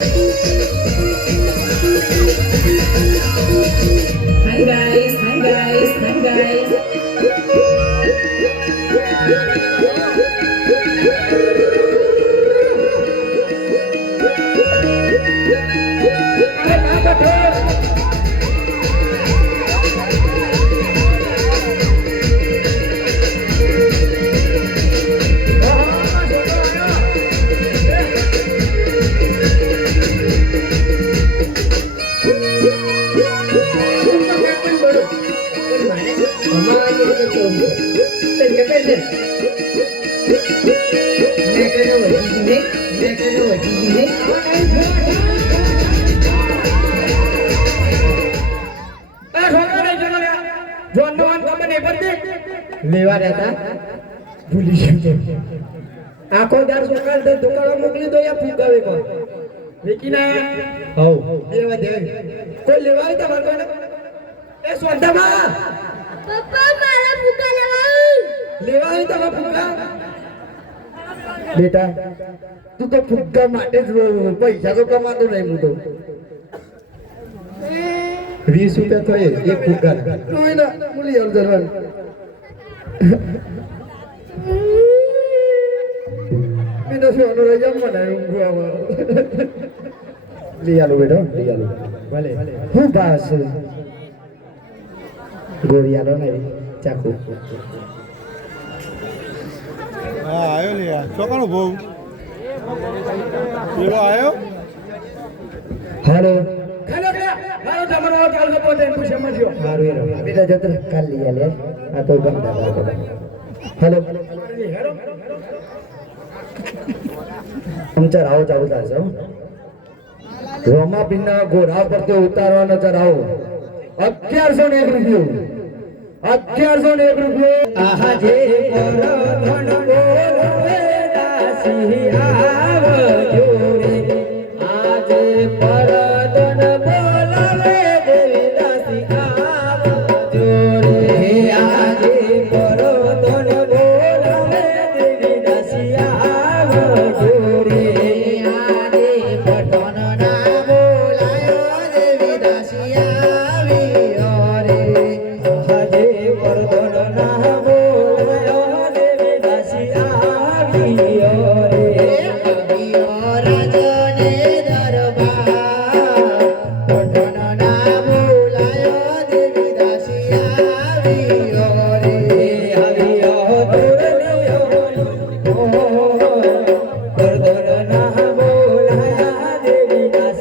Hi guys, hi guys, hi guys. લેવા રહેતા ભૂલી ગયો આખો દાર દુકાન તો દુકાનો મોકલી દો યા ફૂગાવે કો વેકી ના હવ લેવા દે કોઈ લેવા આવી તમાર કોને એ સોંધામાં પપ્પા મારા ફૂગા લેવા આવી તમાર ફૂગા બેટા તું તો ફૂગા માટે જ પૈસા તો કમાતો નહીં હું તો 20 રૂપિયા થાય એક ફૂગા કોઈ ના મુલી આવ જરવાનું Minus yo no rayam mana yung gua mo. Lialo bedo, lialo. Vale. Hubas. Gorialo na chaku. આયો લે ચોકાનો બહુ પેલો આયો Halo. Hello kaya, hello tamaro kal ko pote push majo. Haru ero. Beta jatra kal liya le. Ato gam dada. Halo. हम चढ़ाओ चाहता है Roma pinna घोड़ा पर के उतारवा न चढ़ाओ 1101 રૂપિયો 1101 રૂપિયો આહા જે પર ધન બોલવે દાસી આવજો રે આજે પર ધન બોલવે દેવી દાસી આવજો રે આજે પર ધન બોલવે દેવી દાસી આવજો રે આજે પઠન ના બોલાયો દેવી દાસી આવ્યો રે આજે પરધન ના બોલાયો દેવી દાસી આવ્યો રે આવ્યો રાજને દરબાર પઠન ના બોલાયો દેવી દાસી આવ્યો રે આવ્યો દુર્લિયો પરધન ના બોલાયા દેવી દાસી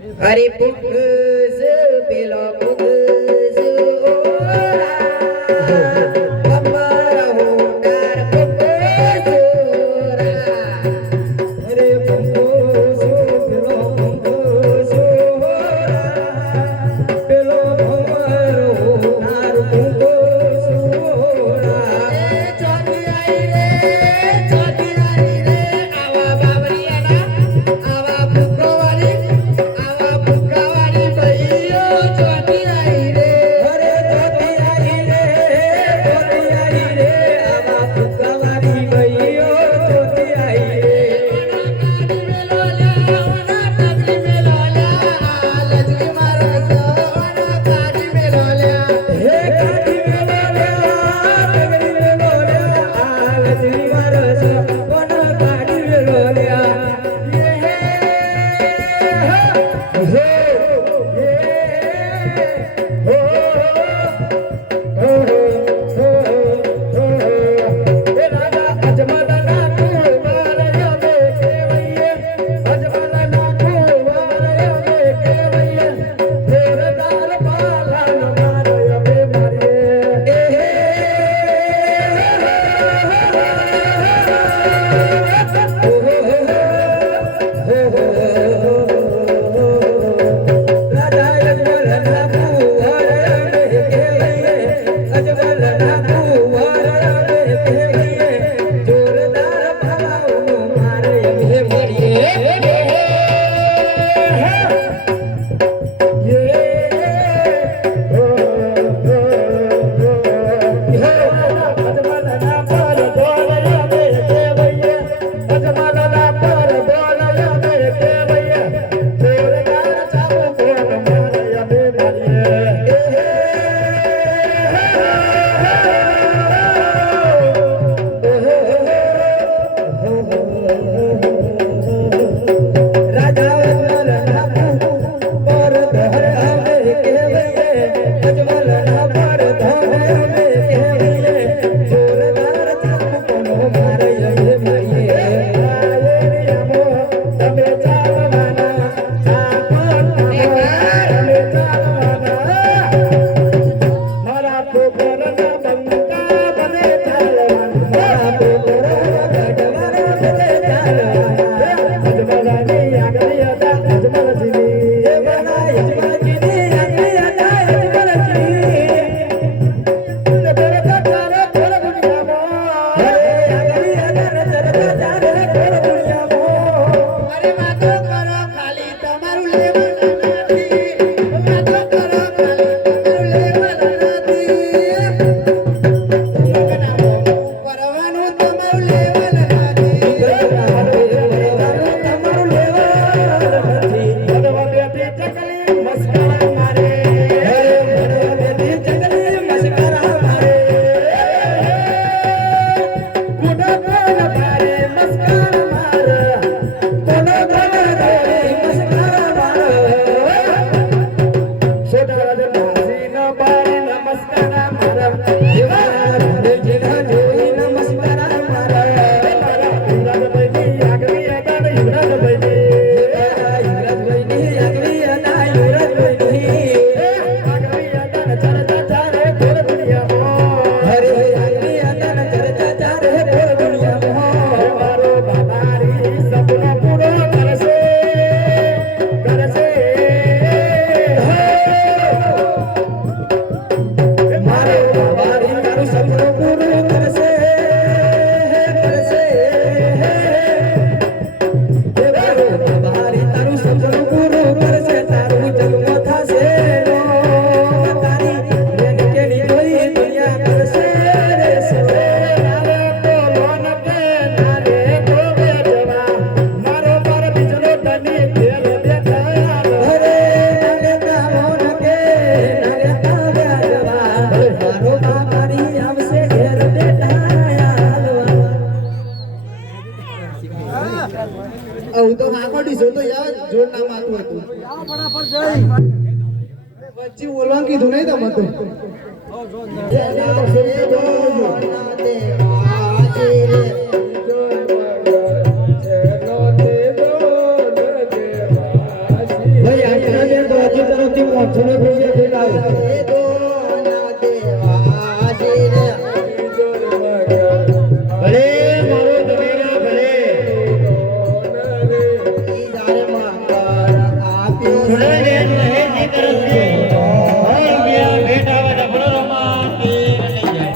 अरे पुकस पेलो पुकस अमर होणार पुकस अरे पुकस पेलो पुकस पेलो अमर होणार पुकस छोटी आई रे आवा बाबरियाना आवा पुकवारी હું તો હાકોડી જોતો યાર જોર નામ આતું હતું વચ્ચે ઓલવાન કીધું નહીં તમે તો ભાઈ મોક્ષને પૂછે તે લાવે ભલે મારો દમેરા ભલે સુરેન્દ્ર મહેશજી તરફથી 100 રૂપિયા ભેટ આવે ડબલો રમા તે લઈ જાય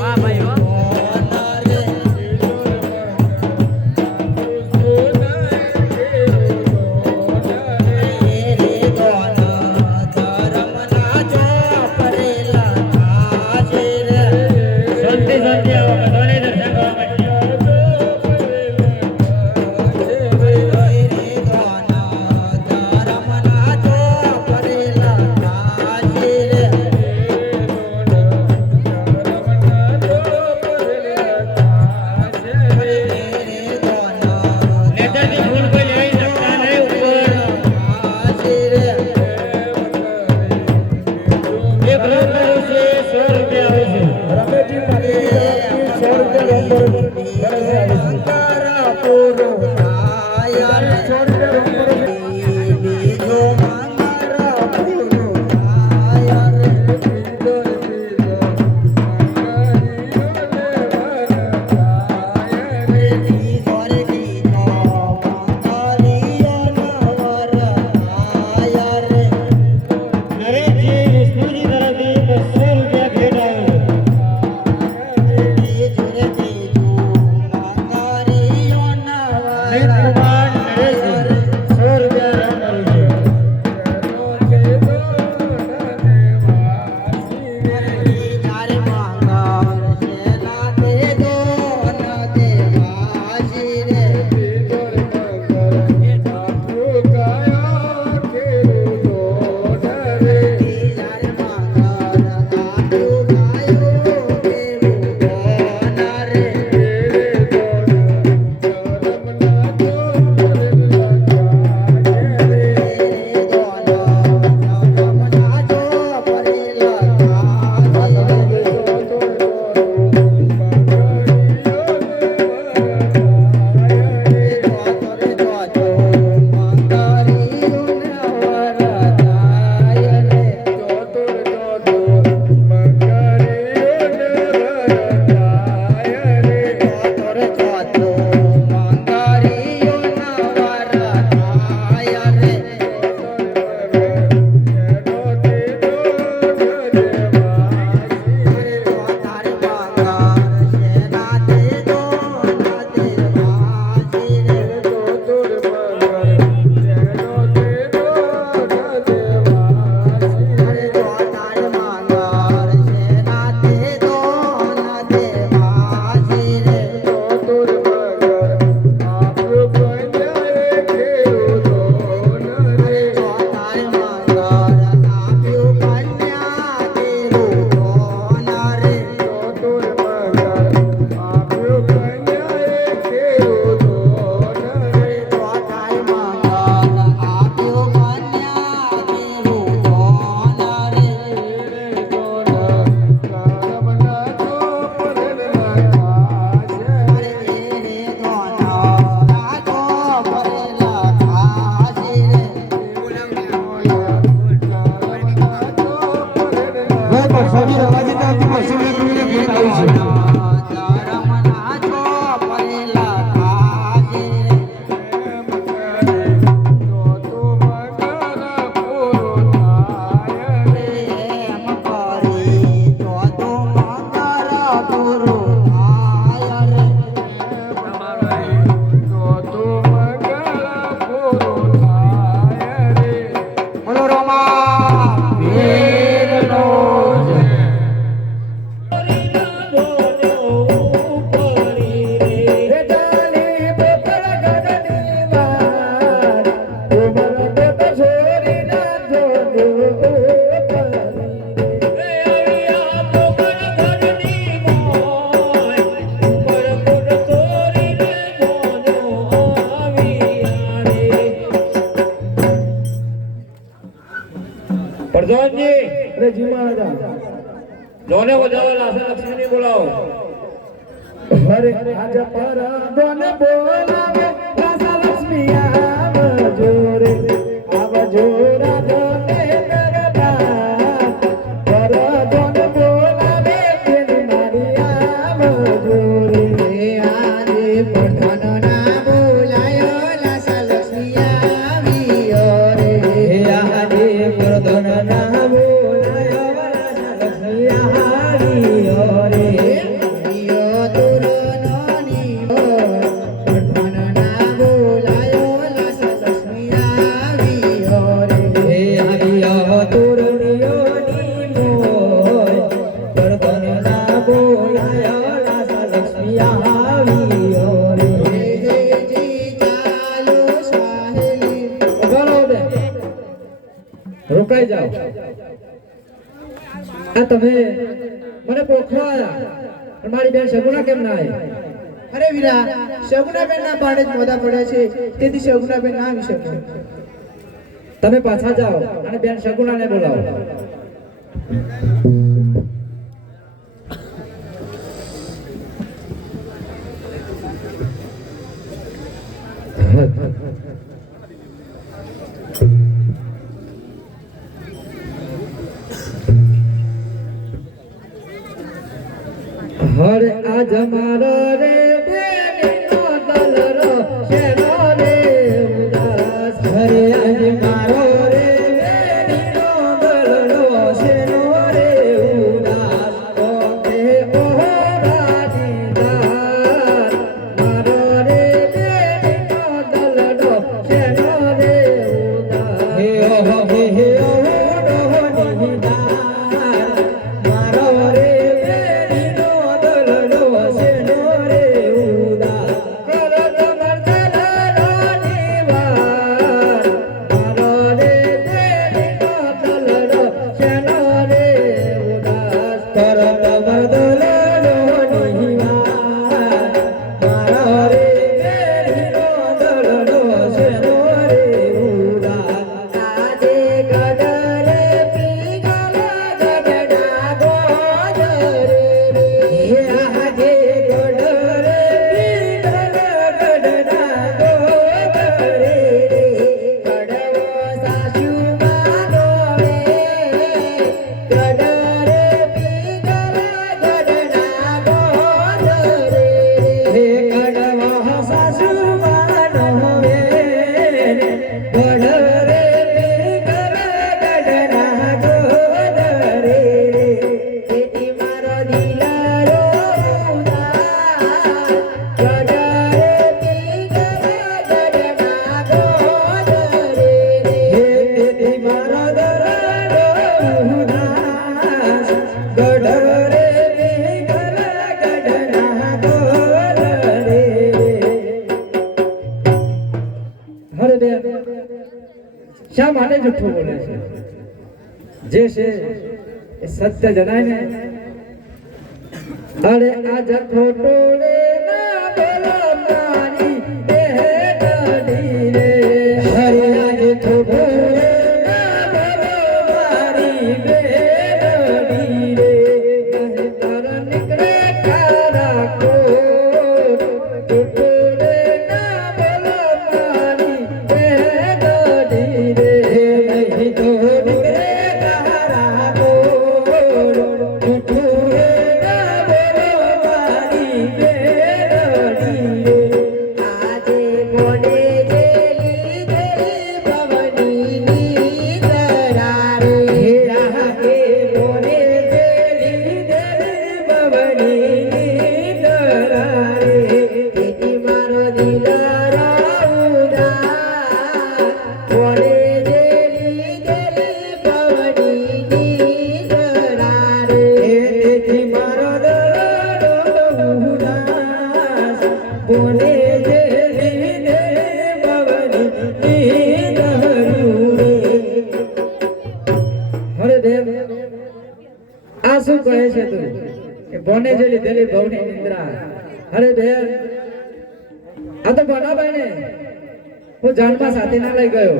વાહ ભાઈ વાહ શાંતિ શાંતિ આવો બધાને દર્શન કરવા માટે નેતાજી ફૂલ કોઈ લઈ શકતા નહીં ઉપર એક લોક કરું છે 100 રૂપિયા આવે છે રમેશજી માટે 100 રૂપિયા રોકડ કરે નરેશજી વિષ્ણુજી તરફથી 200 રૂપિયા ભેટ આવે નીતકુમાર નરેશજી 100 રૂપિયા રકમ છે પરસાદી રવાજી તરફથી 200 રૂપિયા ભેટ આવી છે પ્રધાનજી અરે જી મહારાજા જોને બજાવવા લાસે લક્ષ્મીની બોલાવો હરે આજ પર દોન બોલાવે રાસા લક્ષ્મી આવજો રે આવજો રાધોને દરબાર પર દોન બોલાવે તેની મારી આવજો રે આજે પઠાણના બોલાયો લાસા લક્ષ્મી આવ્યો રે આજે પ્રધન ના બોલાયો રાસા લક્ષ્મી આવ્યો રે યો તુરો નોની પઠાણના બોલાયો લાસા લક્ષ્મી આવ્યો રે હે આવ્યો તોરણીઓની મોય પ્રધન ના બોલાયો રાસા લક્ષ્મી આવ્યો રે જી ચાલો સાહેલી બોલો બે રોકાઈ જાઓ આ તમે મને પોખવા પણ મારી બેન શગુના કેમ ના આવી અરે વીરા શગુનાબેન ના પાડે જ મોદા પડ્યા છે તેથી શગુનાબેન ના આવી શકે તમે પાછા જાઓ અને બેન શગુનાને બોલાવો હરે આજ મારો રે બેનનો દલરો શેનો રે ઉદાસ હરે આજ મારો રે બેનનો દલરો શેનો રે ઉદાસ ઓકે ઓહો રાજીદાર મારો રે બેનનો દલરો શેનો રે ઉદાસ હે ઓહો હે ઓહો ડોહો નિદાર મારો રે શા માટે જૂઠું બોલે છે જે છે એ સત્ય જણાય ને અરે આજ ખોટો રે ના બોલો મારી બેહડી રે હરે આજ ખોટો રે ના બોલો મારી બેહડી રે કહે તાર નીકળે ખારા કો ખોટો રે ના બોલો મારી બેહડી રે નહીં તો નીકળે ખારા કો ખોટો રે ના બોલો મારી બેહડી રે આજે બોલે જેલી દેલી ભવનીની દરારે રાહે બોલે દેલી દેલી ભવનીની દરારે તેથી મારો દિલ રાઉડા બોલે જેલી દેલી ભવનીની દરારે તેથી મારો દરડો ઉદાસ બોલે દેલી દેલી ભવનીની દરુરે હરે દેવ આ શું કહે છે તું કે બોને જેલી દેલી ભવની નિંદ્રા હરે દેવ આ તો બનાભાઈ ને હું જાનમાં સાથે ના લઈ ગયો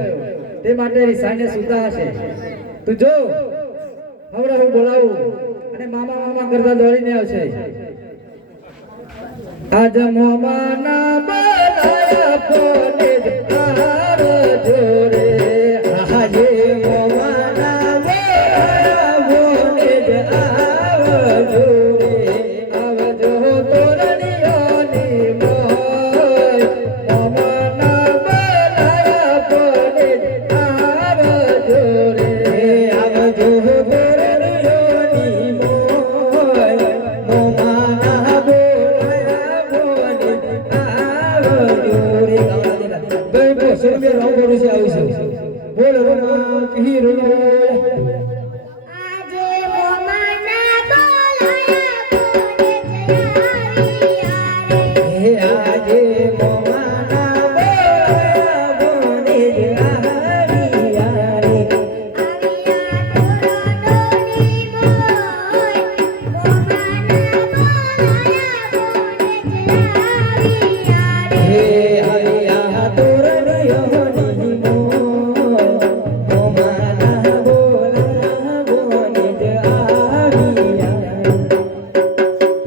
તે માટે રિસાઈને સુતા હશે તું જો હમણાં હું બોલાવું અને મામા મામા કરતા દોડીને આવશે આજ મોમાના બોલાયા કોને આવજો રે આજે મોમાના બોલાયા કોને આવજો રે આવજો તોરણીઓની મોય મોમાના બોલાયા કોને આવજો રે આવજો તોરણીઓની મોય મોમાના બોલો હીરો આજે મોમાના બોલાયા કોને જયા રે હે આજે મોમાના બોને આરિયા રે આરિયા તોરણોની મોય મોમાના બોલાયા કોને જયા રે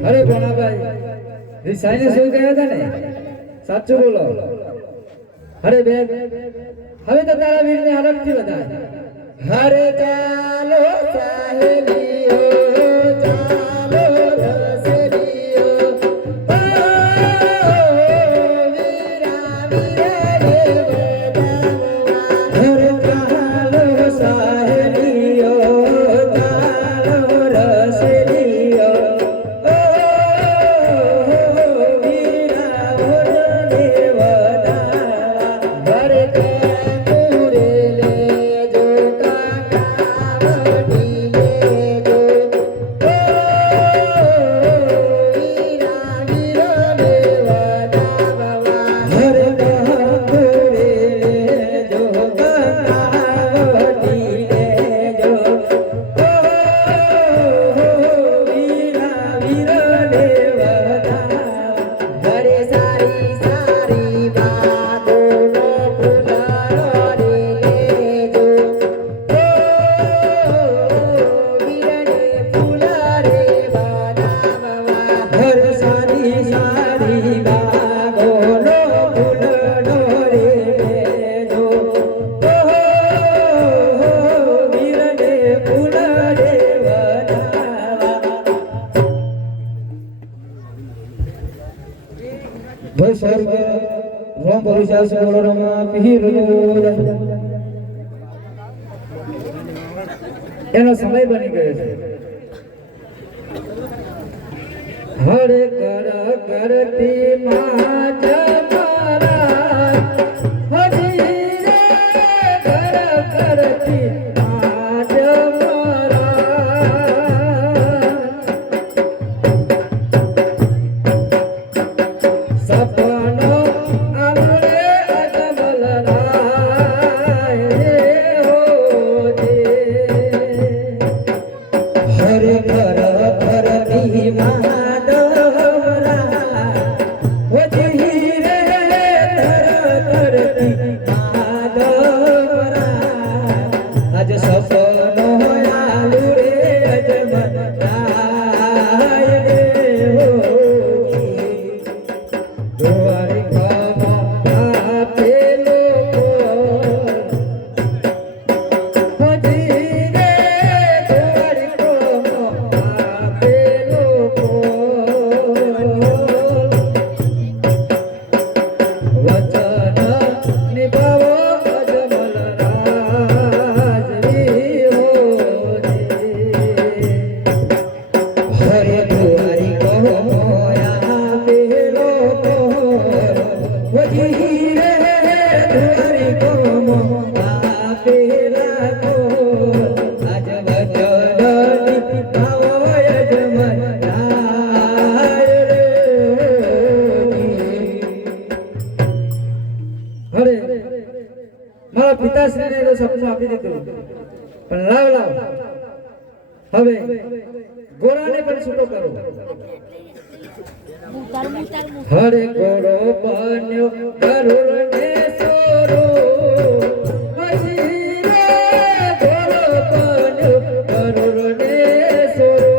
અરે ભણાભાઈ રિસાઈને શું ગયા હતા ને સાચું બોલો અરે બેન હવે તો તારા વીરને અલગથી બતાય હરે ચાલો સાહેલીઓ ચાલો રસલીઓ ઓ વીરા વીરા રે બધાવા હરે ચાલો સાહેલીઓ ચાલો રસલીઓ ઓ વીરા ઓડને વધાવા હરે કામુરે લેજો કાકાવડી લેજો ઓ વીરા વીરા રે વધાવા હરે કામુરે લેજો કાકાવડી લેજો ઓ વીરા વીરા રે વધાવા હરે સારી સારી વાતોનો ફુલારો રે લેજો ઓ વીરને ફુલારે બનાવવા હરે સારી સારી વાતોનો ફુલારો રે લેજો ઓ વીરને ફુલારે બનાવવા ભાઈ સાહેબ રોમ ભરોસા સે બોલો રમા પીર એનો સમય બની ગયો છે હરે કર કરતી માજ મારા હરી રે કર કરતી માજ મારા સપનો આમરે અજમલ રાય રે હોજે હરે કર કરતી માધવરા હોજી રે કર કરતી માધવરા આજ સપનો આલુ રે અજમલ રાય રે હોજી દ્વારિકામાં આપેલો હોજી રે દ્વારિકામાં આપેલો વચન નિભાવો અજમલ રાજવી હોજી હરે દ્વારી કહો મોયા પેલો કહો વજી રે દ્વારી કહો મોયા પેલા કહો આજ વચન ભાવો યજમન રાય રે હરે મારા પિતાશ્રીને તો સપનું આપી દીધું પણ લાવ હવે ગોરાને પણ છૂટો કરો હરે ગોરો બન્યો ગરુડને સોરો હજી રે ગોરો બન્યો ગરુડને સોરો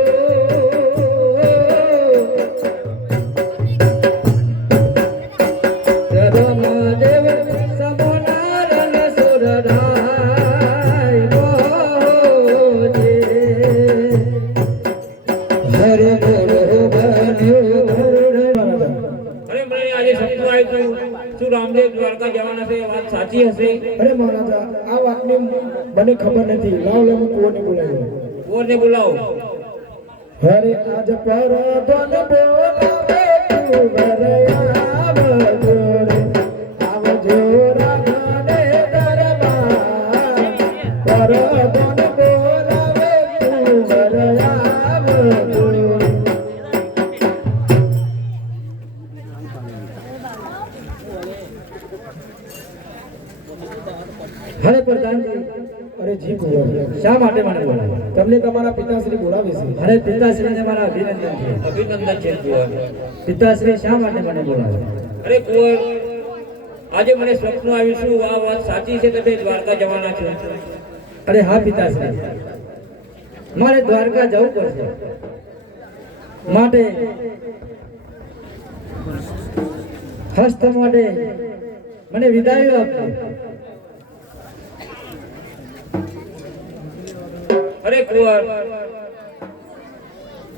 સપનું આવ્યું હતું શું રામદેવ દ્વારકા જવાના છે વાત સાચી હશે? અરે મહારાજા આ વાતની મને ખબર નથી. લાવ લે હું કુંવરને બોલાવ્યો. કુંવરને બોલાવો. હરે આજ પર ધન બોલાવે કુંવર આવજો રે, આવજો રાધાને દરબાર. પર ધન બોલાવે કુંવર આવજો રે. હરે પ્રધાનજી. અરે જી કુંવર, શા માટે મને બોલાવો? તમને તમારા પિતાશ્રી બોલાવે છે. અરે પિતાશ્રીને મારા અભિનંદન છે. અભિનંદન છે કુંવર. પિતાશ્રી શા માટે મને બોલાવે? અરે કુંવર, આજે મને સ્વપ્ન આવ્યું શું આ વાત સાચી છે તમે દ્વારકા જવાના છો? અરે હા પિતાશ્રી, મારે દ્વારકા જવું પડશે. માટે હસ્ત માટે મને વિદાય આપજો. અરે કુંવર,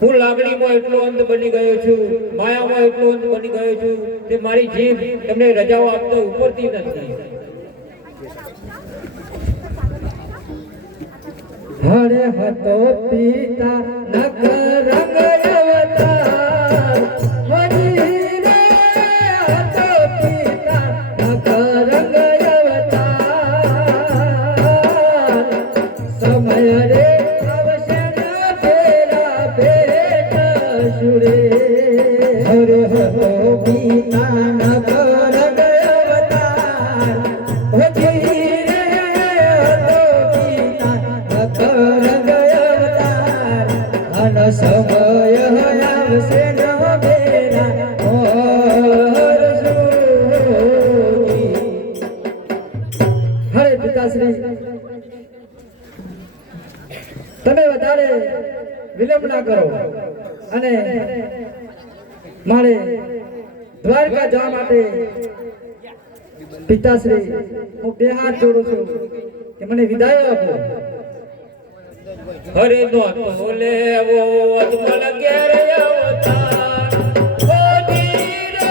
હું લાગણીમાં એટલો અંધ બની ગયો છું, માયામાં એટલો અંધ બની ગયો છું કે મારી જીભ તમને રજાઓ આપતો ઉપરથી નથી. હરે હતો પિતા નક રંગ અવતાર, હરી રે હતો પિતા નક રંગ અવતાર. સમય રે આવશે ન તેરા પેટ સુરે. હરે હો પિતા નક રંગ અવતાર, હજી રે હતો પિતા નક રંગ અવતાર. અન સમય આવશે ન બેરા ઓર સુરી. હરે પિતાશ્રી, તમે વધારે વિલંબ ના કરો અને મારે દ્વારકા જવા માટે પિતાશ્રી હું બે હાથ જોડું છું કે મને વિદાય આપો. હરે નો તો લેવો અજમલ ઘેર અવતાર, હોજી રે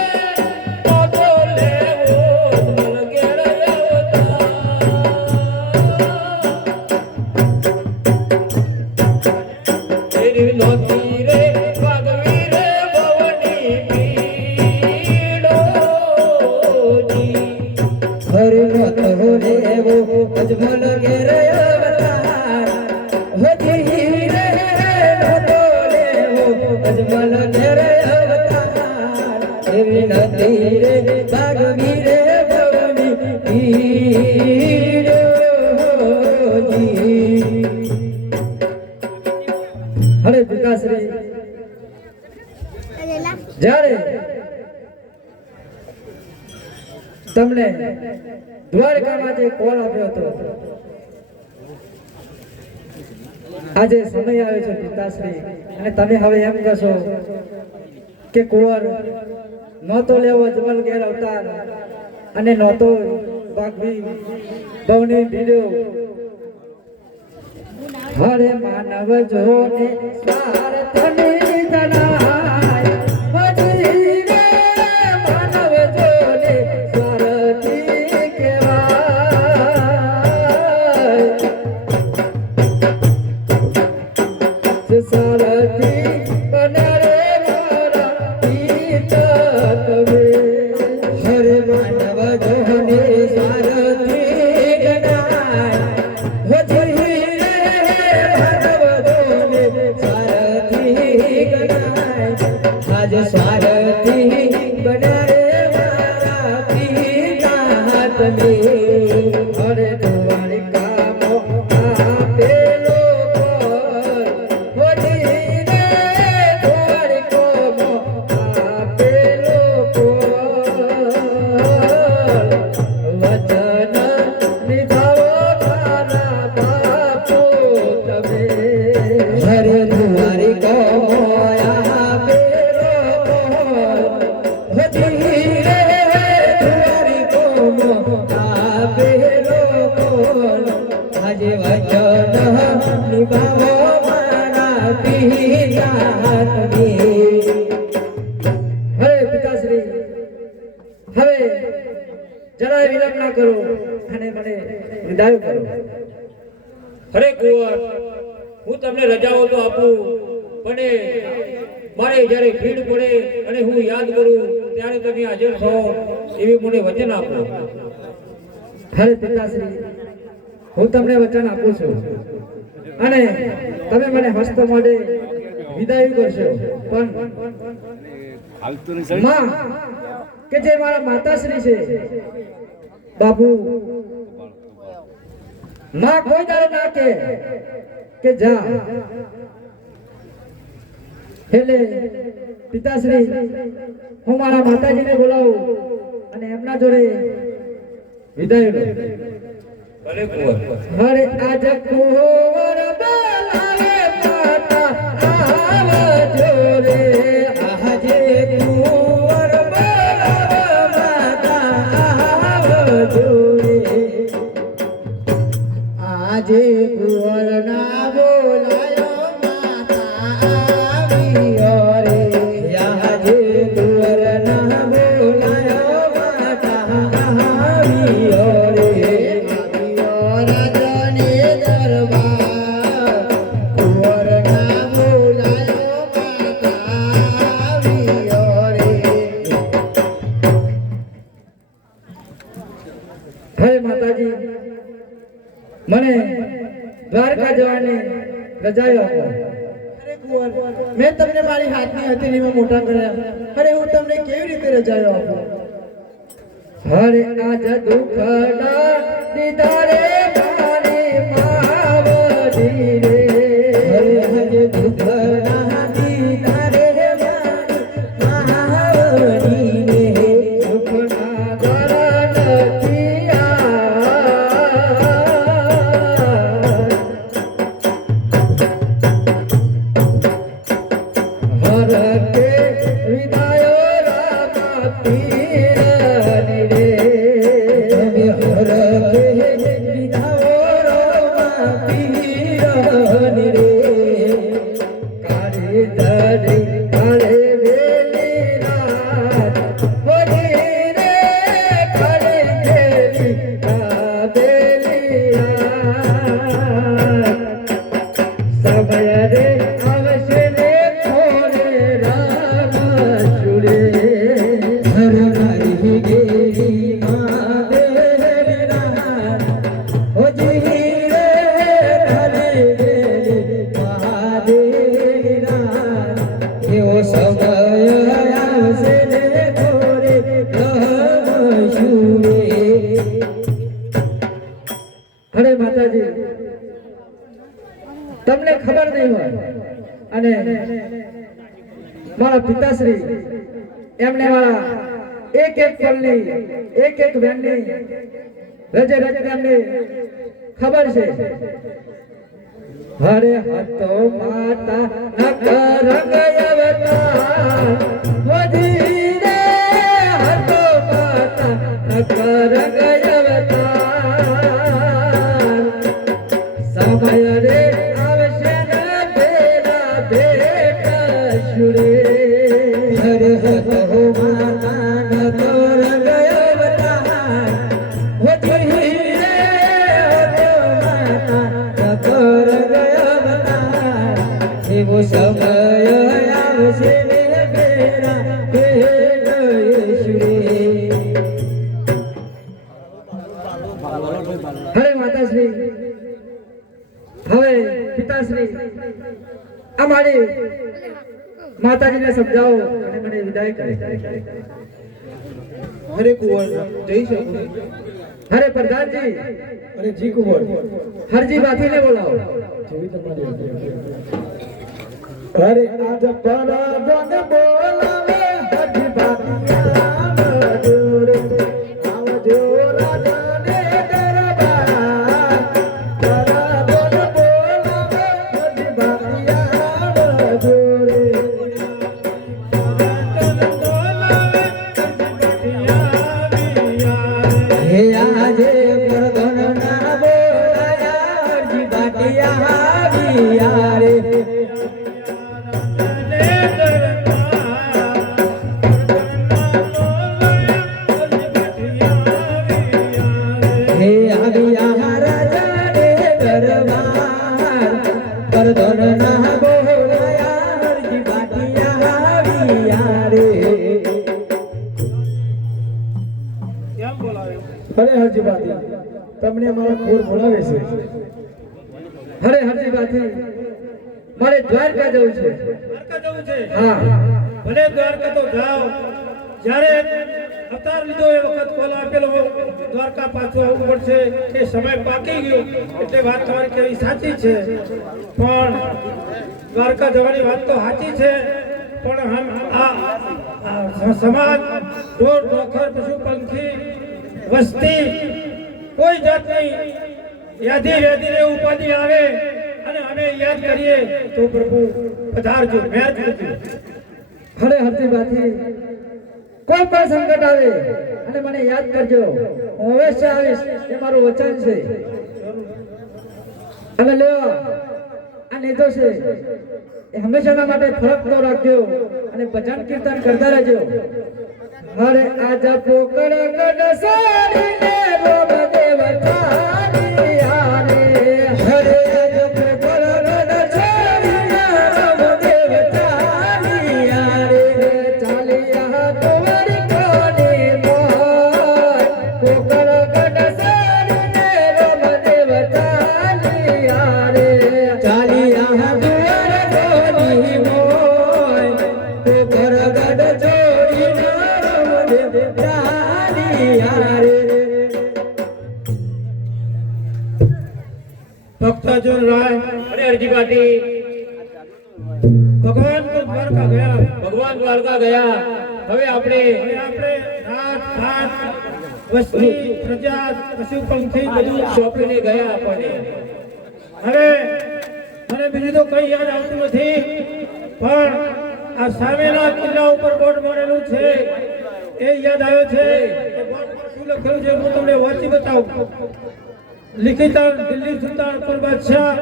નો તો લેવો અજમલ ઘેર અવતાર. તેરી નોતી રે ભગવી રે ભવની પીડોજી. હરે મત હો રેવો અજમલ ઘેર અવતાર, હજી રે નતો લેવો અજમલ ઘેર અવતાર. એવી નથી રે ભાગવી રે ભવની પીડોજી. હરે પિતાશ્રી, જ્યારે તમને દ્વારકામાં જે કોલ આપ્યો હતો, આજે સમય આવ્યો છે પિતાશ્રી, અને તમે હવે એમ કહેશો કે કુંવર નહોતો લેવો અજમલ ઘેર અવતાર અને નહોતો ભાગવી ભવની ભીડો. હરે માનવ જોને સ્વાર્થની જણાય, હજી રે માનવ જોને સ્વાર્થી કહેવાય. સ્વાર્થી બને રે મારા પિતા તમે. હરે માનવ જોને સારથી ગણાય, હજી રે માનવ જોને સારથી ગણાય. આજ સારથી બન્યા રે મારા પિતા તમે. હરે દ્વારિકામાં આપેલો કોલ, હજી રે દ્વારિકામાં આપેલો કોલ. વચન નિભાવો તારા બાપો તમે. હરે દ્વારિકા આપેલો કોલ, હજી રે દ્વારિકામાં આપેલો કોલ. આજે વચન નિભાવો મારા પિતા તમે. હરે પિતાશ્રી, હવે જરાય વિલંબ ના કરો અને મને વિદાય કરો. અરે કુંવર, હું તમને રજાઓ તો આપું, પણ મારે જ્યારે ભીડ પડે અને હું યાદ કરું ત્યારે તમે હાજર છો એવી મને વચન આપો. અરે પિતાશ્રી, હું તમને વચન આપું છું અને તમે મને હસ્ત મોઢે વિદાય કરશો, પણ માં કે જે મારા માતાશ્રી છે બાપુ, માં કોઈ દાડે ના કે જા. એટલે પિતાશ્રી, હું મારા માતાજીને બોલાવું અને એમના જોડે વિદાય લો. ભલે કુંવર. હરે આજ કુંવર બોલાવે માતા આવજો રે. આજે કુંવર બોલાવે માતા આવજો રે. આજે કુંવર ના બોલાયો માતા આવ્યો રે. આજે કુંવર ના બોલાયો માતા આવ્યો રે. આવ્યો રાજાને દરબાર, કુંવર ના બોલાયો માતા આવ્યો રે. હે માતાજી, મને દ્વારકા જવાની રજાઓ આપો. અરે કુંવર, મેં તમને મારી હાથની હથેળીમાં મોટા કર્યા. અરે હું તમને કેવી રીતે રજાઓ આપું? હરે આજ દુઃખ દીધા રે મારી માવડી રે. હરે આજ દુઃખ દીધા રે મારી માવડી રે. દુઃખના દર્દ હર કે વિદાયો રામા પીરની રે. હર કે વિદાયો રામા પીરની રે. કાળી ધરી કાળે વેલી રાત હોલી રે. કાળી ધરી કાબેલી રાત. સમય રે આવશે ને થોડે રામ સુરે. હર નારી ગેરી મહાદેવી રાત હોજી રે. હરી ગેરી મહાદેવી રાત. એવો સમય આવશે ને થોડે રામ સુરે. અરે માતાજી, તમને ખબર નહીં હોય અને મારા પિતાશ્રી એમને મારા એક એક પલની એક એક બેનની રજે રજે એમને ખબર છે. હરે હતો માતા નકર ગયવતા હોજી રે. હતો માતા નકર ગયવતા. સમય રે આવશે ને તેરા ભેટ સુરે. હરે હતો માતા નકર ગયવતા હોજી રે. હતો માતા નકર ગયવતા. એવો સમય આવશે ને તેરા ભેટ સુરે. હરે માતાશ્રી, હવે પિતાશ્રી અમારી માતાજીને સમજાવો અને મને વિદાય કરે. અરે કુંવર, જઈ શકું? અરે પ્રધાનજી, અરે જી કુંવર, હરજી બાથીને બોલાવો. જેવી તમારી અરે આજ પરબન બોલાવે હરજી બાતિયા મજૂર. આવજો રાજાને દરબાર. પરબન બોલાવે હરજી બાતિયા મજૂર. હે આજે પરધન ના બોલાયા હરજી બાટિયા આવ્યા રે. અરે હરજી બાતી તમને અમારા ખોર બોલાવે છે. અરે હરજી બાતી મારે દ્વારકા જવું છે. દ્વારકા જવું છે? હા ભલે દ્વારકા તો જાઓ. જ્યારે અવતાર લીધો એ વખત કોલ આપેલો દ્વારકા પાછું આવવું પડશે એ સમય પાકી ગયો એટલે વાત તમારી કેવી સાચી છે. પણ દ્વારકા જવાની વાત તો સાચી છે પણ આ સમાજ ઢોર ઢોખર પશુ પંખી વસ્તી કોઈ જાતની યાદી વેદીને ઉપાધિ આવે અને અમે યાદ કરીએ તો પ્રભુ પધારજો, મહેર કરજો. અરે હરજી બાતી કોઈ પણ સંકટ આવે અને મને યાદ કરજો. હું અવશ્ય આવીશ એ મારું વચન છે. અને લ્યો આ નીધો છે એ હંમેશાના માટે ફરક ન રાખજો અને ભજન કીર્તન કરતા રહેજો. હરે આજ પોકળ કડ સારીને રોમ દેવતાની આરે. હરે આજ પોકળ કડ સારીને રોમ દેવતાની આરે. ચાલિયા તોરી કોની મોર પોકળ કડ સારીને રોમ દેવતાની આરે. ચાલિયા તોરી કોની મોર પોકળ કડ જોડીને રોમ દેવતાની આરે. ભક્તજન રાય અરે હરજી બાતી ભગવાન તો દ્વારકા ગયા. ભગવાન દ્વારકા ગયા. હવે આપણે હવે આપણે રાત ભાત વસ્તી પ્રજા પશુ પંખી બધું સોંપીને ગયા આપણને. હવે મને બીજું તો કઈ યાદ આવતું નથી પણ આ સામેના કિલ્લા ઉપર બોર્ડ મારેલું છે એ યાદ આવ્યો છે. એ બોર્ડ પર શું લખેલું છે હું તમને વાંચી બતાવું. લિખિતન દિલ્હી સુલતાન અકબર બાદશાહ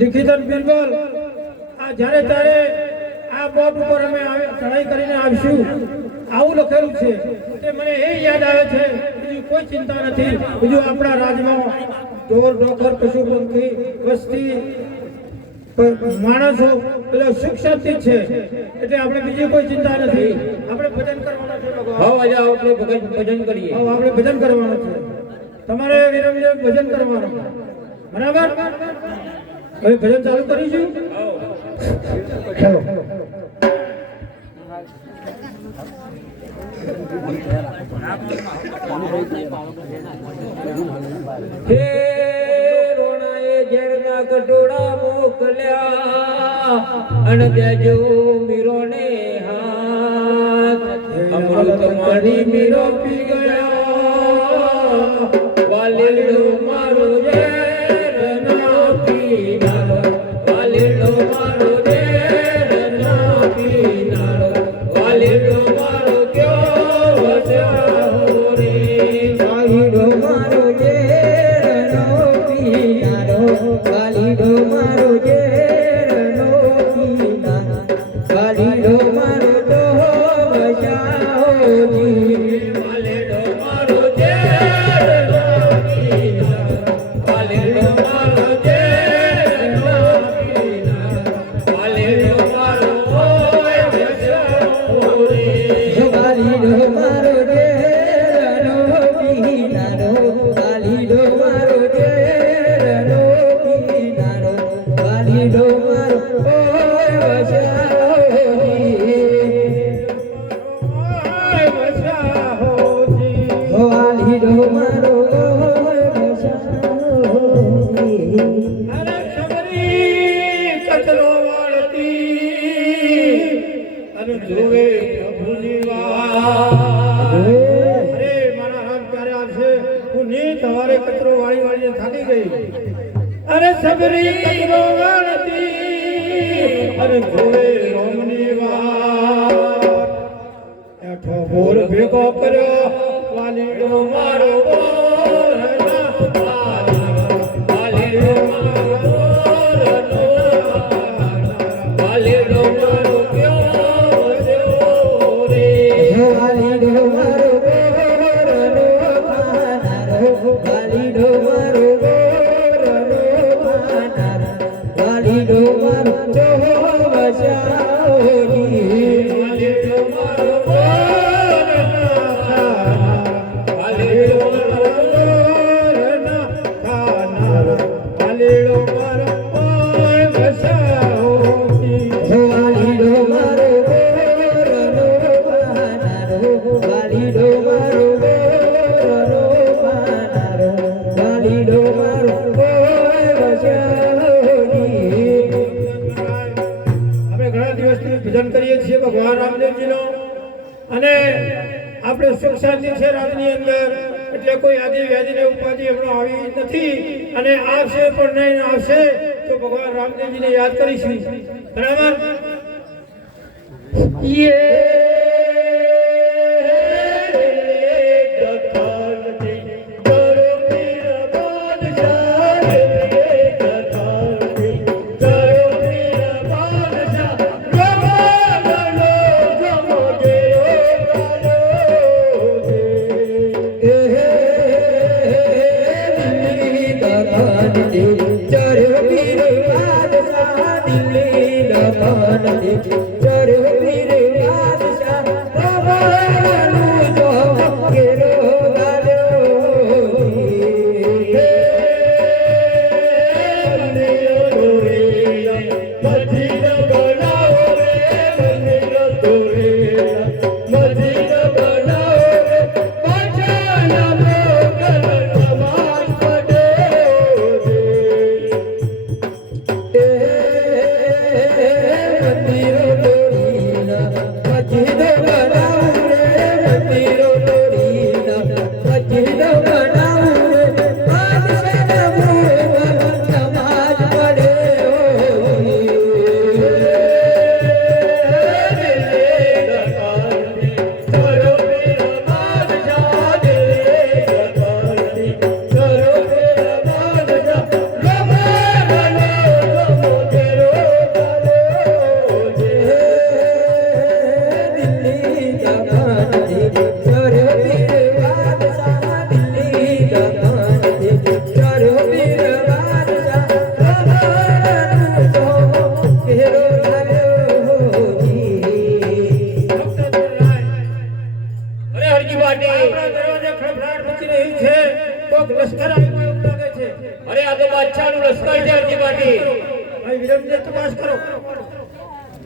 લિખિતન બિરબલ. આ જ્યારે ત્યારે આ બોર્ડ ઉપર અમે ચડાઈ કરીને આવીશું આવું લખેલું છે. તે મને એ યાદ આવે છે, બીજું કોઈ ચિંતા નથી. બીજું આપણા રાજમાં ઢોર ઢોકર પશુ પંખી વસ્તી માણસો પેલો સુખ શાંતિ છે એટલે આપણે બીજી કોઈ ચિંતા નથી. આપણે ભજન કરવાના છે ભગવાન. હવે આજે આપણે ભજન કરીએ. હવે આપણે ભજન કરવાનું છે. તમારે વિરમ વિરમ ભજન કરવાનું બરાબર. હવે ભજન ચાલુ કરીશું. ચાલો હે રોણાએ ઝેરના કટોરા મોકલ્યા અને દેજો મીરોને હાથ. અમૃત મારી મીરો પી ગયા વાલીડો મારો ઝેર ના પીનારો. વાલીડો મારો ઝેર ના પીનારો. વાલીડો મારો ક્યો વસ્યો રે. વાલીડો મારો ઝેરનો પીનારો. વાલીડો મારો ઝેરનો પીનારો. વાલીડો મારો તો બચાવજી. વાલીડો મારો ઝેર ના પીનારો. વાલીડો મારો ઝેર ના પીનારો. વાલીડો મારો ઓય વસ્યો રે. વાલીડો મારો ઝેરનો પીનારો. વાલીડો મારો ઝેરનો પીનારો. વાલીડો મારો ઓય વસાવજી. વાલીડો મારો ઓય વસાવજી. અરે ખબરી કચરો વાળતી અને જોવે પ્રભુની વાત. અરે મારા હાથ ક્યારે આવશે? હું ની સવારે કચરો વાળી વાળીને થાકી ગઈ. અરે સબરી કચરો વાળતી અને જોવે રોમની વાત. એઠો બોર ભેગો કર્યો વાલીડો મારો બોર ના પાડ્યો. વાલીડો મારો બોર નો વાલીડો મારો ક્યો વસ્યો રે. વાલીડો મારો ગોરનો પાનારો. વાલીડો મારો ગોરનો પાનારો. વાલીડો મારો જો બચાવજી. વાલીડો મારો બોર ના પાડ્યો. વાલીડો અને આપણે સુખ શાંતિ છે રાજની અંદર, એટલે કોઈ આદિ વ્યાધિને ઉપાધિ હમણાં આવી નથી અને આવશે પણ નહીં. આવશે તો ભગવાન રામદેવજીને યાદ કરીશું. બરાબર.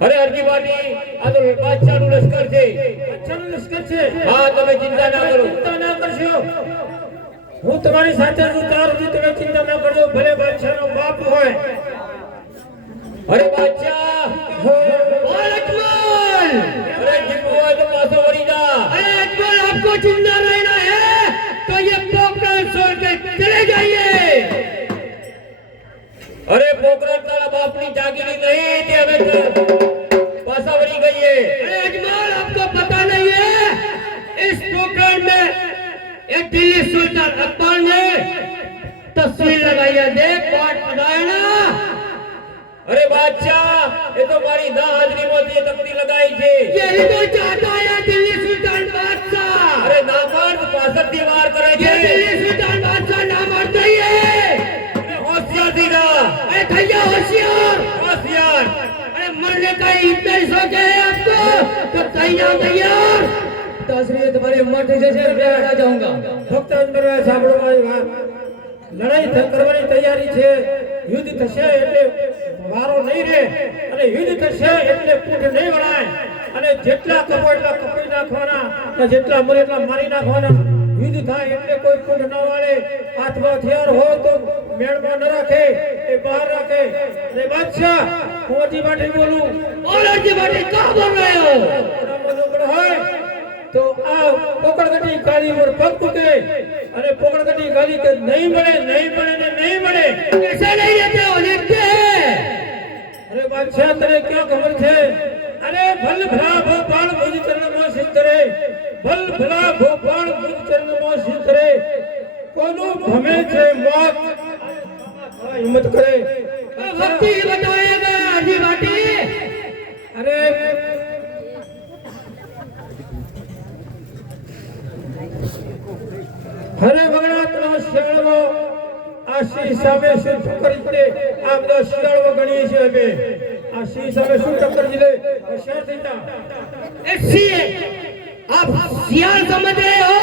અરે અરજી પાટી, આ તો બાદશાહનું લશ્કર છે. બાદશાહનું લશ્કર છે? હા, તમે ચિંતા ના કરો. ચિંતા ના કરશો. હું તમારી સાથે છું ત્યાર સુધી તમે ચિંતા ના કરજો. ભલે બાદશાહનો બાપ હોય. અરે બાદશાહ, और अकबर, अरे जिनको है तो पासो वरी जा. अरे अकबर, आपको जिंदा रहना है तो ये पोखरण छोड़ के चले जाइए. अरे पोखरण तारा बापनी जागीरी नहीं थी, हमें पासा वरी गई है. अरे अकबर, आपको पता नहीं है इस पोखरण में एक दिल्ली सुल्तान अकबर ने तस्वीर लगाई है. देख, पाठ पढ़ाया ना. अरे बादशाह, ये तो मारी ना हाजरी में ये तख्ती लगाई थी. यही तो चाहता है दिल्ली सुल्तान बादशाह. अरे ना मर्द पासत दीवार करे ये छे. दिल्ली सुल्तान बादशाह ना मर नहीं है. अरे होशियार थी ना. अरे भैया होशियार. होशियार. अरे मरने का इतना ही शौक है आपको तो तैयार तैयार. तासरी तुम्हारी उम्र થઈ જશે એટલે હટા જાઉંગા. ભક્ત અંદર સાંભળો મારી વાત. લડાઈ કરવાની તૈયારી છે. યુદ્ધ થશે એટલે વારો નહીં રહે અને યુદ્ધ થશે એટલે પૂઠ નહીં વળાય અને જેટલા કપો એટલા કપી નાખવાના અને જેટલા મરે એટલા મારી નાખવાના. યુદ્ધ થાય એટલે કોઈ પૂઠ ન વાળે. હાથમાં હથિયાર હોય તો મેળમાં ન રાખે, એ બહાર રાખે. અને બાદશાહ, હું હજી માટે બોલું. और अर्जी बाटी कहाँ बोल रहे हो? હોય તો આ પોકળગઢી ગાડી પર પગ મૂકે અને પોકળગઢી ગાડી કે નહીં મળે, નહીં મળે ને નહીં મળે. ऐसे नहीं रहते हो, देखते हैं. અરે બાદશાહ, તને ક્યાં ખબર છે? અરે ભલ ભલા ભોપાલ મુજ ચરણમાં સિદ્ધરે, ભલ ભલા ભોપાલ મુજ ચરણમાં સિદ્ધરે. કોનું ભમે છે મોત, હિંમત કરે. भक्ति ही बताएगा अर्जी बाटी. અરે હરે ભગણાતનો શિયાળવો આ સિંહ સામે શું ટક્કર જીતે? આ બધો શિયાળવો ગણીએ છીએ અમે. આ સિંહ સામે શું ટક્કર જીતે? હોશિયાર થઈ જા. ऐसी आप सियार समझ रहे हो?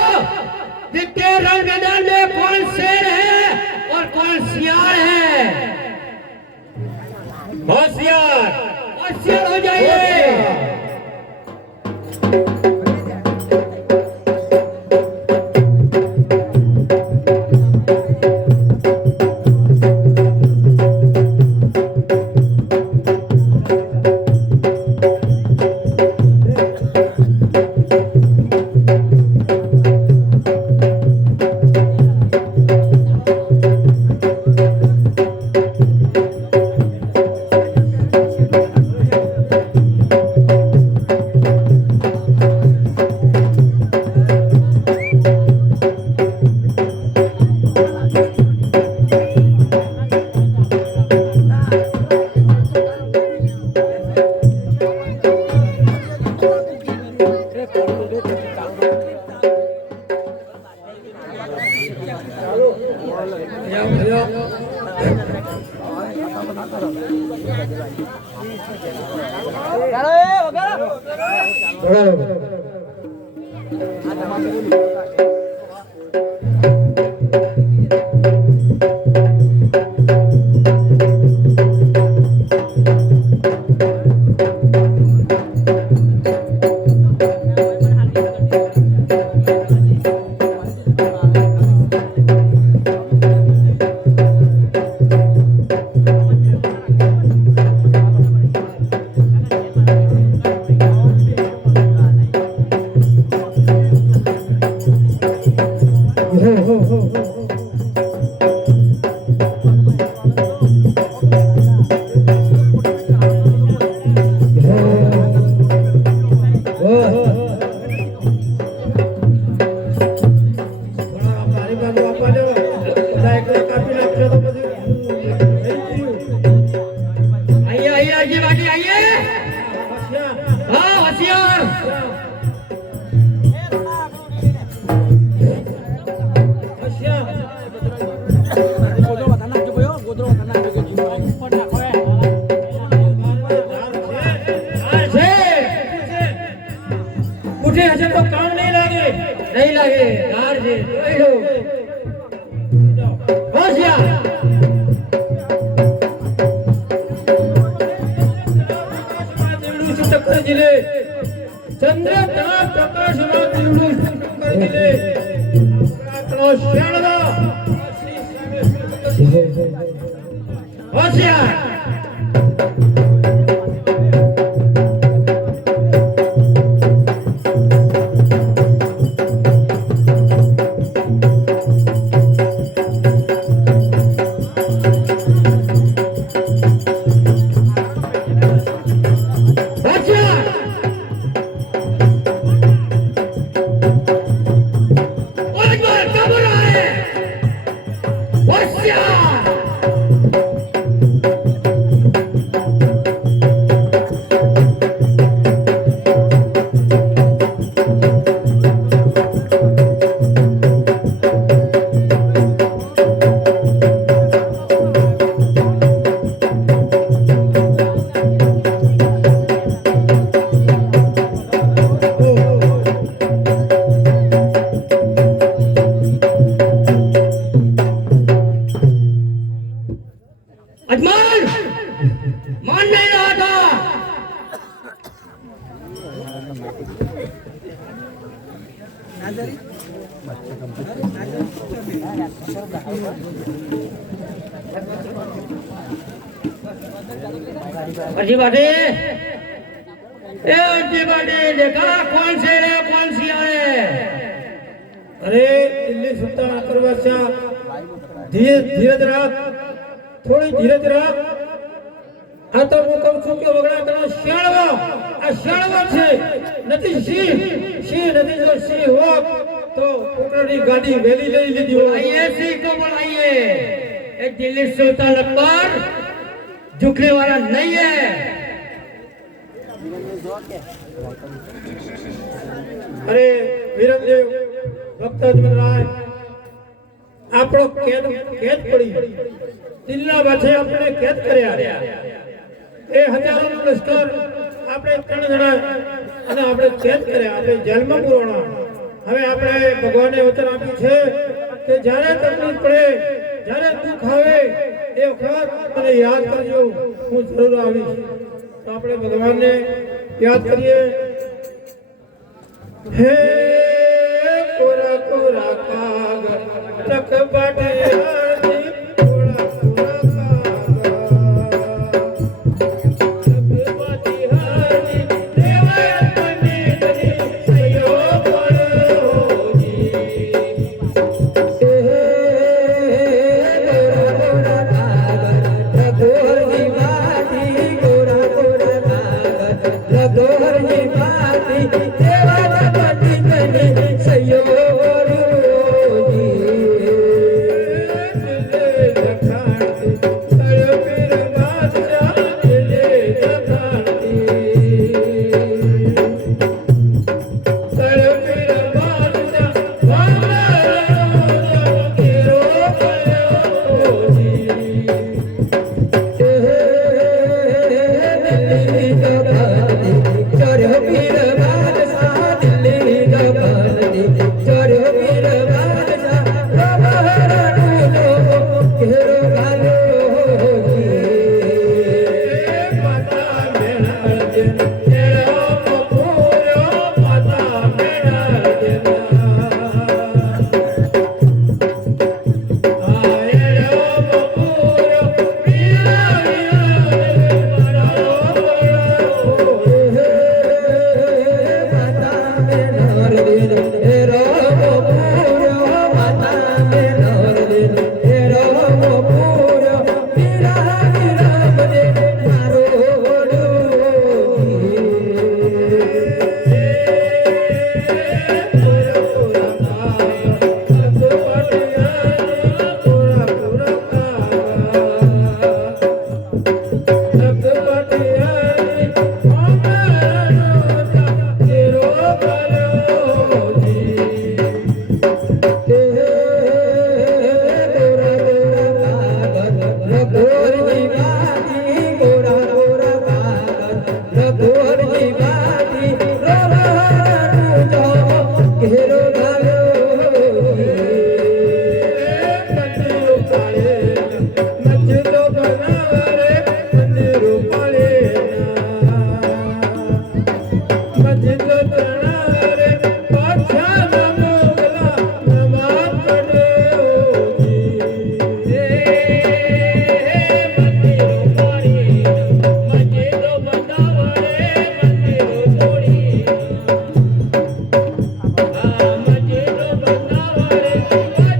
देखते हैं रण मैदान में कौन शेर है और कौन सियार है. होशियार. होशियार हो जाइए. મારી બાજુ આપવા દો બધા એક કાપી નાખશો તો પછી આઈએ આઈએ બાકી આઈએ હા હોશિયાર ઉઠે હશે તો કામ નહીં લાગે ધાર છે જોઈ લો હોશિયાર ટક્કર જીલે ચંદ્ર ના પ્રકાશમાં દીવડું ટક્કર જીલે આકલો શાળવા હોશિયાર मान नहीं रहा था अर्जी बाटे देखा कौन से है कौन सी है अरे दिल्ली सुल्तान अकबर बादशाह धीरे धीरे रख थोड़ी धीरे रख आ तो હું કહું છું કે વગડા તનો શાળવો આ શાળવો છે નથી સિંહ નથી જો સિંહ હોત તો ઉકરડી ગાડી વેલી લઈ લીધી હોય आइए सिंह को बुलाइए ये दिल्ली सुल्तान अकबर झुकने वाला नहीं है અરે વીરમદેવ ભક્તજન રાય આપણો કેદ પડી દિલ્લા બાદશાહે આપણે કેદ કર્યા એ હજારોનો લશ્કર આપણે 3 જણા અને આપણે કેદ કર્યા આપણે જેલમાં પૂરવાના હવે આપણે ભગવાને વચન આપ્યું છે કે જ્યારે તકલીફ પડે જ્યારે દુઃખ આવે એ વખત મને યાદ કરજો હું જરૂર આવીશ તો આપણે ભગવાનને યાદ કરીએ હે કોરા કોરા કાગ તક બાટે આરતી કોરા કોરા घेरो भाव्यो મંદિરો પાળે મસ્જિદો બનાવે મંદિરો પાળે મસ્જિદો બનાવે પાછા નમોગલા નમાઝ પડે મંદિરો પાળે મસ્જિદો બનાવે મંદિરો તોડી મસ્જિદો બનાવે પાછા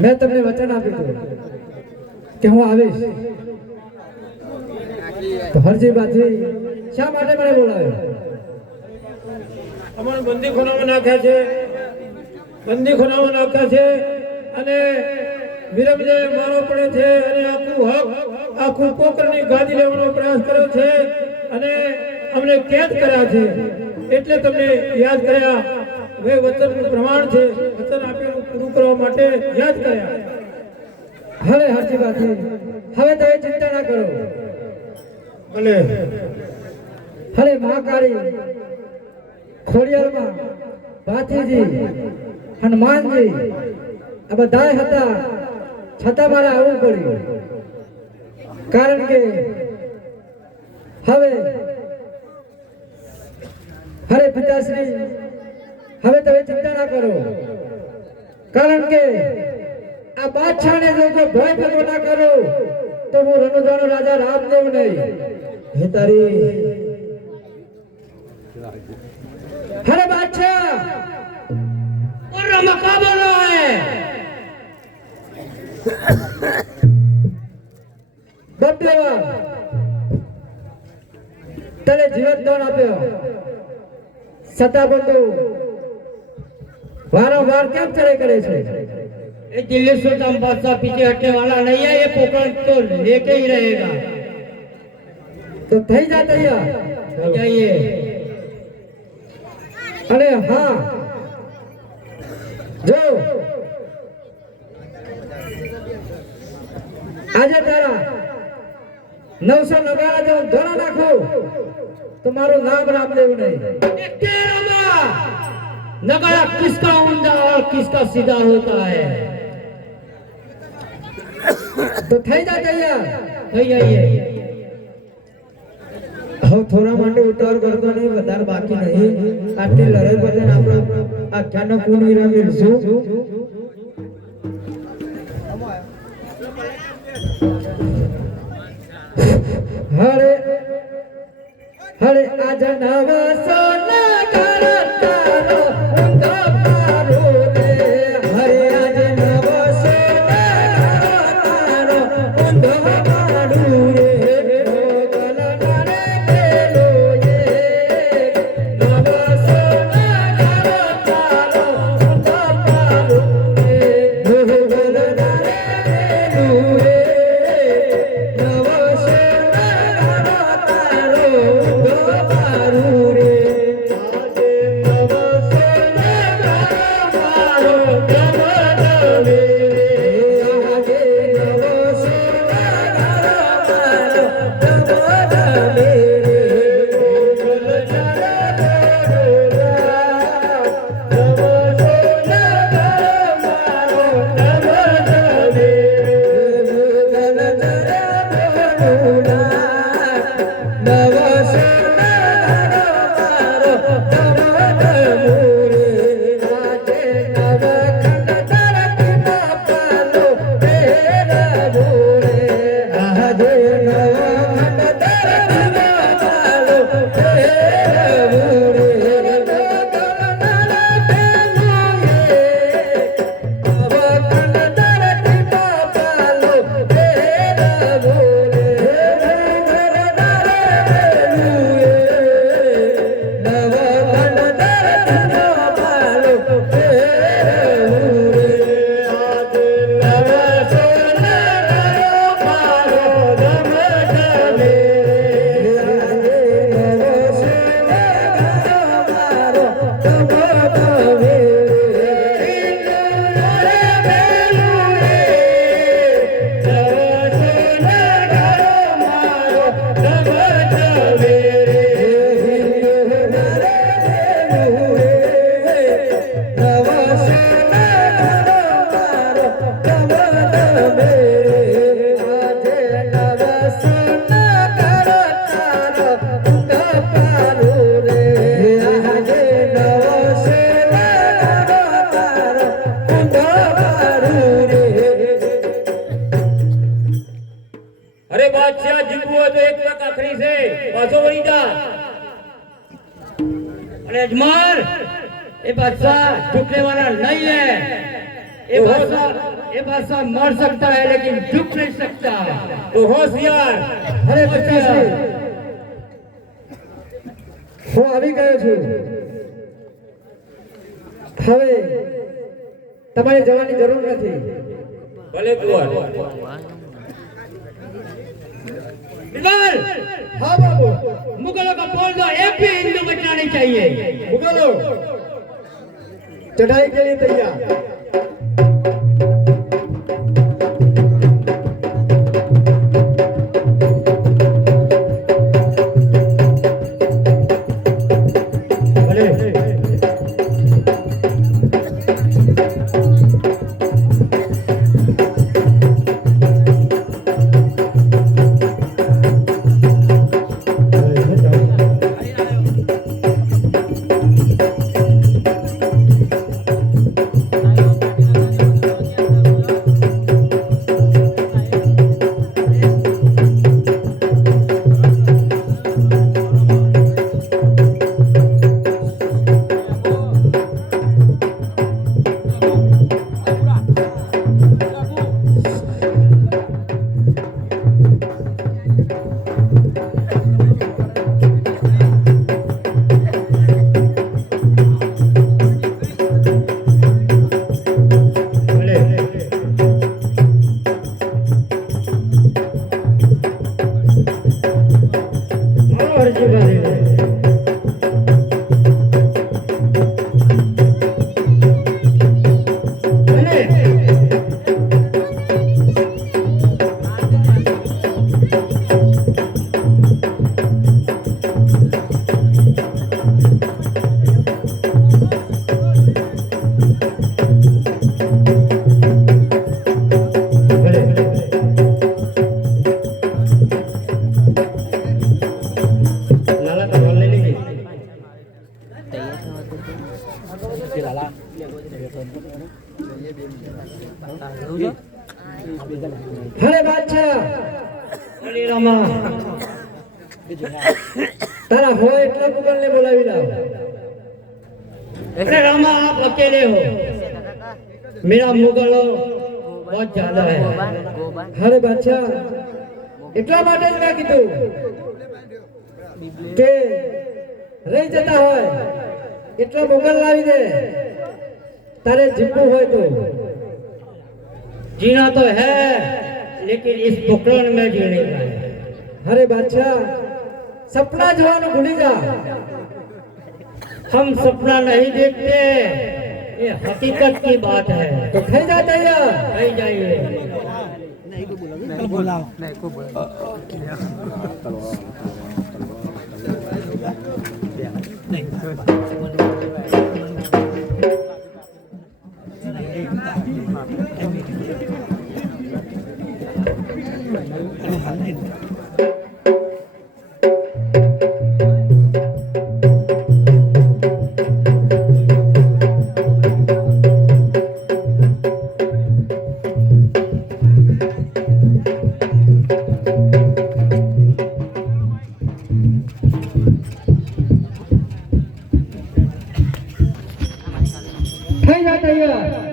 मैं તમને વચન આપ્યું હતું કે હું આવીશ તો હરજી બાજી શા માટે મને બોલાવ્યો અમારે બંદીખોનામાં નાખ્યા છે બંદીખોનામાં નાખ્યા છે અને વિરમજે મારો પડે છે અને આખું પોકરની ગાદી લેવાનો પ્રયાસ કર્યો છે અને અમને કેદ કર્યા છે એટલે તમને યાદ કર્યા હવે વચનનું પ્રમાણ છે વચન આપેલું પૂરું કરવા માટે યાદ કર્યા હવે હરજી બાજી હવે તમે ચિંતા ના કરો ભલે અરે મહાકાળી ખોડિયારમાં ભાતીજી હનુમાનજી આ બધાય હતા છતાં મારે આવવું પડ્યું કારણ કે હવે અરે પિતાશ્રી હવે તમે ચિંતા ના કરો કારણ કે આ બાદશાહને જો કોઈ ભય ભેગો ના કરો તો હું રણુજાનો રાજા રામદેવ નહીં હે તારી अरे बादशाह और रमका बोल रहा है बब्बेवा तले जीवन दान आप्यो सता बंधु वारंवार केम चले करे छे ये दिल्ली सुल्तान बादशाह पीछे हटने वाला नहीं है, ये पोकरण तो लेके ही रहेगा। तो થઈ જા તૈયાર हो जाइए। अरे हाँ जो आज तारा 900 नगाड़ा जो धोरा नाखो तो मारो नाम रामदेव नहीं नगाड़ा किसका ऊंधा और किसका सीधा होता है, तो થઈ જા તૈયાર हो जाइए। હવે થોડા માટે ઉતાવળ કરતો નહીં વધારે બાકી નહીં આટલી લડાઈ પછી આપણે આખ્યાનો પૂર્ણ વિરામ મેળશું હરે હરે આજ નવ સોના કરતારો ઊંધો પારો રે હરે આજ નવ સોના કરતારો ઊંધો પાડું રે अरे बादशाह जीतવું હોય તો એક તક આખરી છે પાછો વળી જા अरे अजमल, ये बादशाह झुकने वाला नहीं है, ये बादशाह मर सकता है लेकिन झुक नहीं सकता। તો હોશિયાર અરે પિતાશ્રી હું આવી ગયો છું હવે તમારે જવાની જરૂર નથી ભલે કુંવર बिरबल, हाँ बाबू मुगलों का बोल दो, एक भी हिंदू बचना नहीं चाहिए। मुगलों चढ़ाई के लिए तैयार बोले અરે બાદશાહ અરે રામા તારા હોય એટલા મુગલને બોલાવી લાવ अरे रामा आप अकेले हो मेरा मुगल बहुत ज्यादा है અરે બાદશાહ એટલા માટે જ મેં કીધું કે રહી જતા હોય એટલા મુગલ લાવી દે તારે જીતવું હોય તો जीना तो है लेकिन इस पोखरण में जीने का है અરે બાદશાહ સપના જોવાનું ભૂલી જા हम सपना नहीं देखते ये हकीकत की बात है તો થઈ જા તૈયાર नहीं जाइए થઈ જા તૈયાર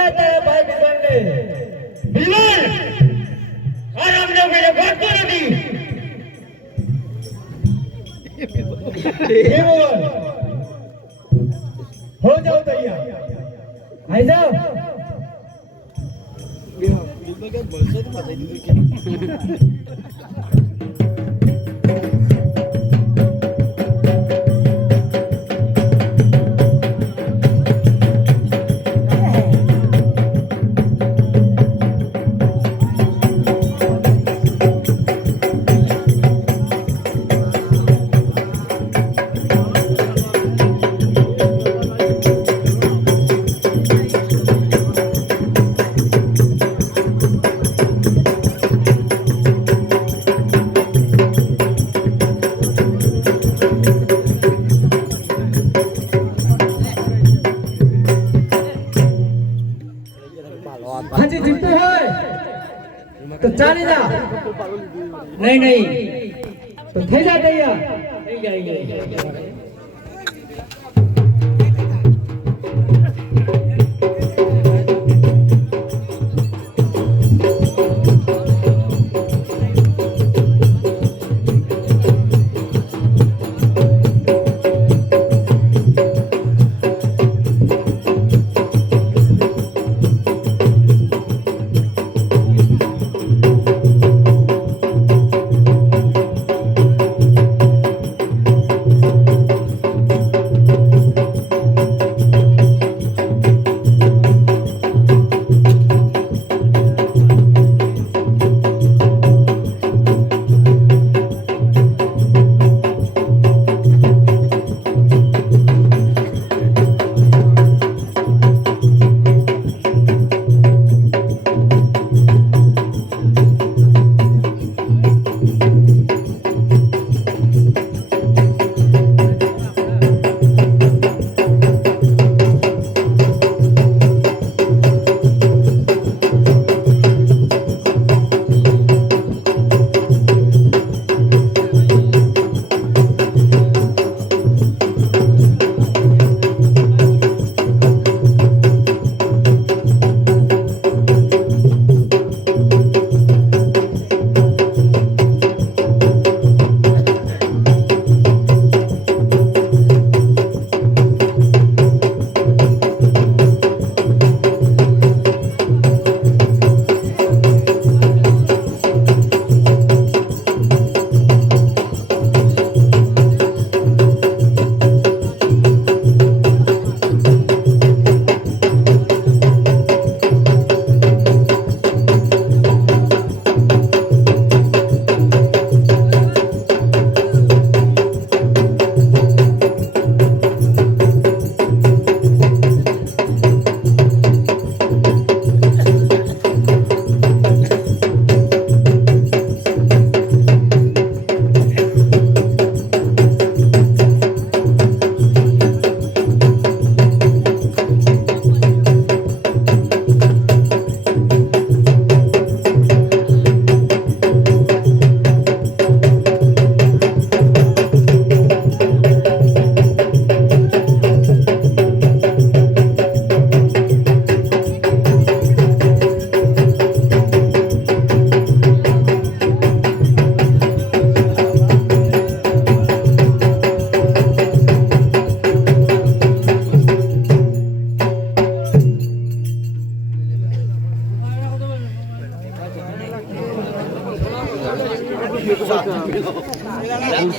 बुलाए तारे भाई बिमल ने बिमल और हमने मेरे वोट को नहीं बिमल हो जाओ तैयार आई जाओ હાજી જીતતો હોય તો ચાલી જા नहीं नहीं તો થઈ જા તૈયાર नहीं जाएंगे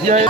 हाय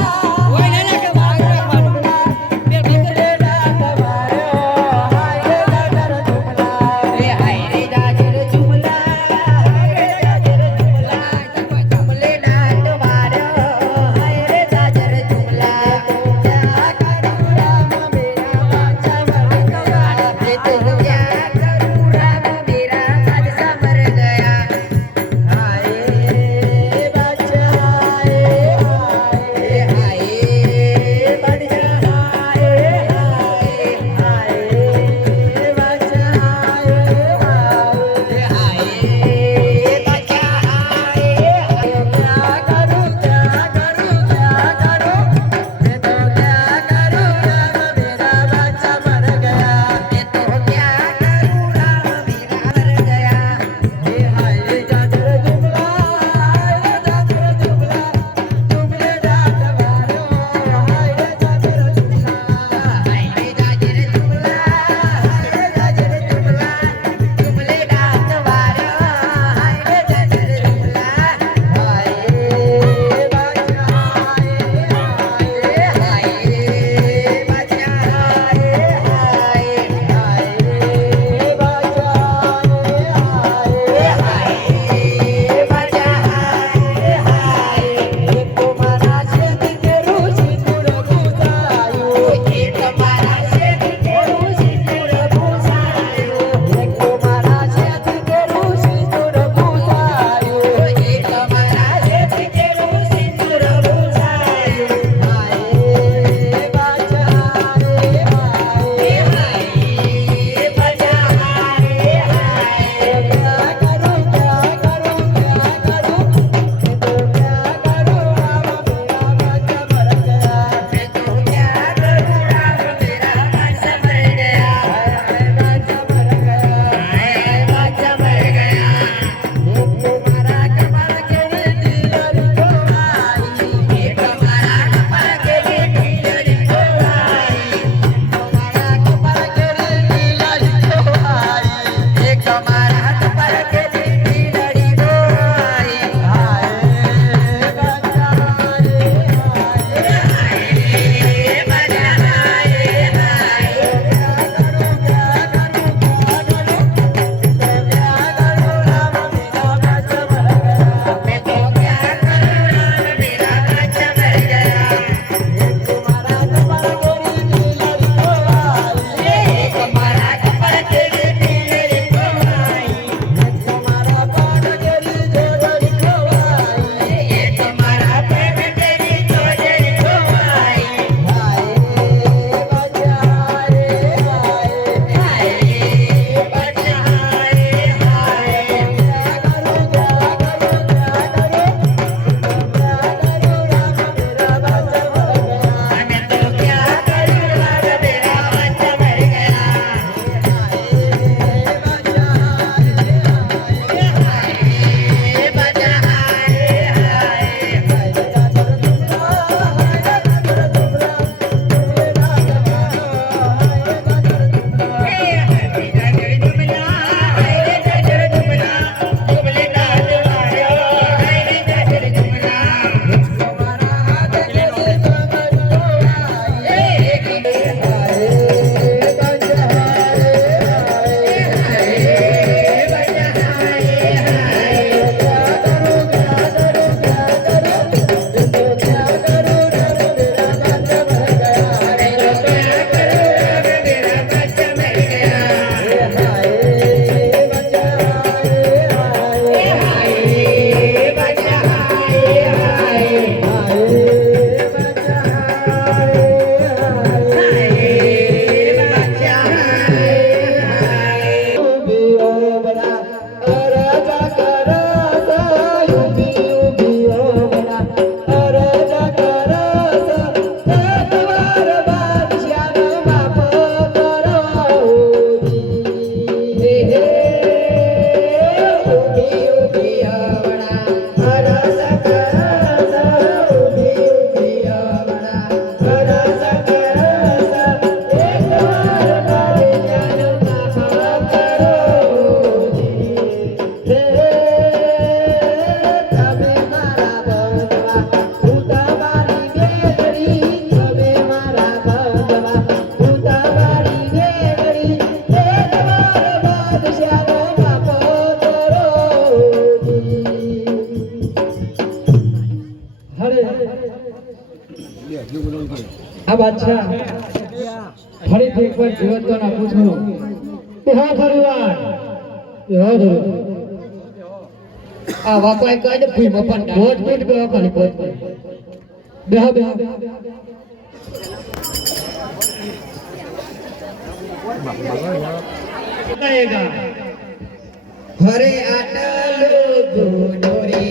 આ બાદશાહ ફરીથી એકવાર જીવતો ના પૂછું કે હા ખરીવાર હા આ વાપાય કહી દે ફૂઈ મપન બોટ બોટ બે ખાલી બોટ બેહો બેહો કહેगा હરે આટલો ગુનો રે